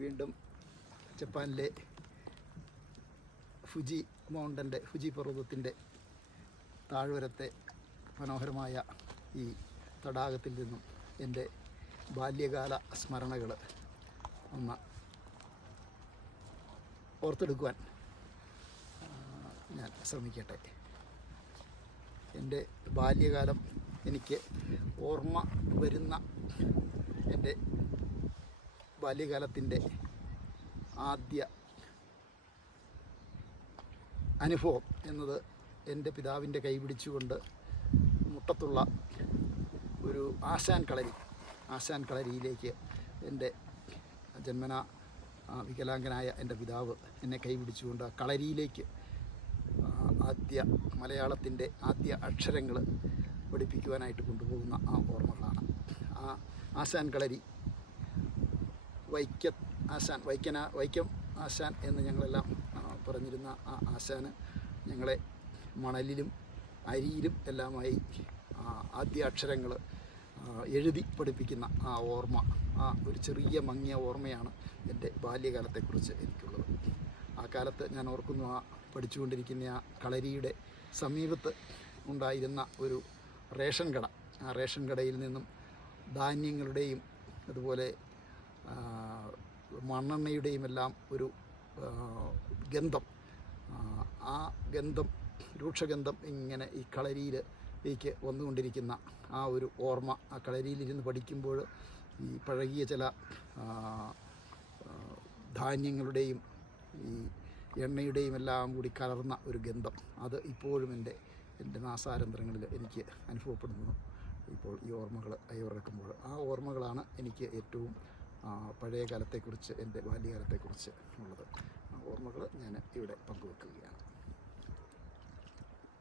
വീണ്ടും ജപ്പാനിലെ ഫുജി പർവ്വതത്തിൻ്റെ താഴ്വരത്തെ മനോഹരമായ ഈ തടാകത്തിൽ നിന്നും എൻ്റെ ബാല്യകാല സ്മരണകൾ ഒന്ന് ഓർത്തെടുക്കുവാൻ ഞാൻ ശ്രമിക്കട്ടെ. എൻ്റെ ബാല്യകാലം എനിക്ക് ഓർമ്മ വരുന്ന എൻ്റെ ബാല്യകാലത്തിൻ്റെ ആദ്യ അനുഭവം എന്നത് എൻ്റെ പിതാവിൻ്റെ കൈ പിടിച്ചുകൊണ്ട് മുട്ടത്തുള്ള ഒരു ആശാൻ കളരിയിലേക്ക് എൻ്റെ ജന്മന വികലാംഗനായ എൻ്റെ പിതാവ് എന്നെ കൈ പിടിച്ചുകൊണ്ട് ആ കളരിയിലേക്ക് മലയാളത്തിൻ്റെ ആദ്യ അക്ഷരങ്ങൾ പഠിപ്പിക്കുവാനായിട്ട് കൊണ്ടുപോകുന്ന ആ ഓർമ്മകളാണ്. ആ ആശാൻ കളരി വൈക്കം ആശാൻ എന്ന് ഞങ്ങളെല്ലാം പറഞ്ഞിരുന്ന ആ ആശാന് ഞങ്ങളെ മണലിലും അരിയിലും എല്ലാമായി ആദ്യ അക്ഷരങ്ങൾ എഴുതി പഠിപ്പിക്കുന്ന ആ ഓർമ്മ, ആ ഒരു ചെറിയ മങ്ങിയ ഓർമ്മയാണ് എൻ്റെ ബാല്യകാലത്തെക്കുറിച്ച് എനിക്കുള്ളത്. ആ കാലത്ത് ഞാൻ ഓർക്കുന്നു, ആ പഠിച്ചുകൊണ്ടിരിക്കുന്ന ആ കളരിയുടെ സമീപത്ത് ഉണ്ടായിരുന്ന ഒരു റേഷൻ കട. ആ റേഷൻ കടയിൽ നിന്നും ധാന്യങ്ങളുടെയും അതുപോലെ മണ്ണെണ്ണയുടെയും എല്ലാം ഒരു ഗന്ധം, ആ ഗന്ധം, രൂക്ഷഗന്ധം ഇങ്ങനെ ഈ കളരിയിലേക്ക് വന്നുകൊണ്ടിരിക്കുന്ന ആ ഒരു ഓർമ്മ. ആ കളരിയിലിരുന്ന് പഠിക്കുമ്പോൾ ഈ പഴകിയ ചില ധാന്യങ്ങളുടെയും ഈ എണ്ണയുടെയും എല്ലാം കൂടി കലർന്ന ഒരു ഗന്ധം, അത് ഇപ്പോഴും എൻ്റെ നാസാരന്ധ്രങ്ങളിൽ എനിക്ക് അനുഭവപ്പെടുന്നു. ഇപ്പോൾ ഈ ഓർമ്മകൾ അയവിറക്കുമ്പോൾ ആ ഓർമ്മകളാണ് എനിക്ക് ഏറ്റവും പഴയ കാലത്തെക്കുറിച്ച്, എൻ്റെ ബാല്യകാലത്തെക്കുറിച്ച് ഉള്ളത്. ആ ഓർമ്മകൾ ഞാൻ ഇവിടെ പങ്കുവെക്കുകയാണ്.